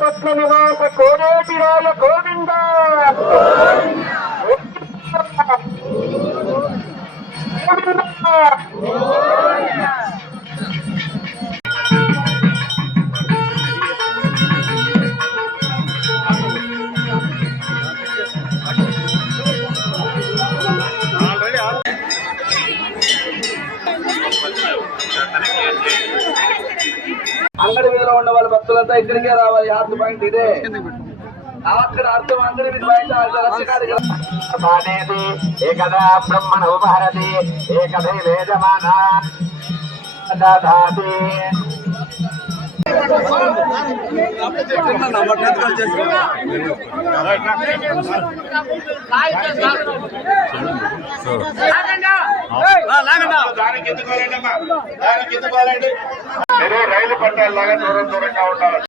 పట్ల నివాస కోనేటి రాయ గోవింద అంగడి మీద ఉన్న వాళ్ళ భక్తులంతా ఇక్కడికే రావాలి. ఆర్ట్ పాయింట్ ఇదే. అక్కడ అర్థం అంగడి మీద బయట ఏకదా బ్రహ్మణ ఉపహరతి ఏకథై వేదమానా దాదాతి. రైలు పట్టాలలాగా దూరంగా ఉండాలి.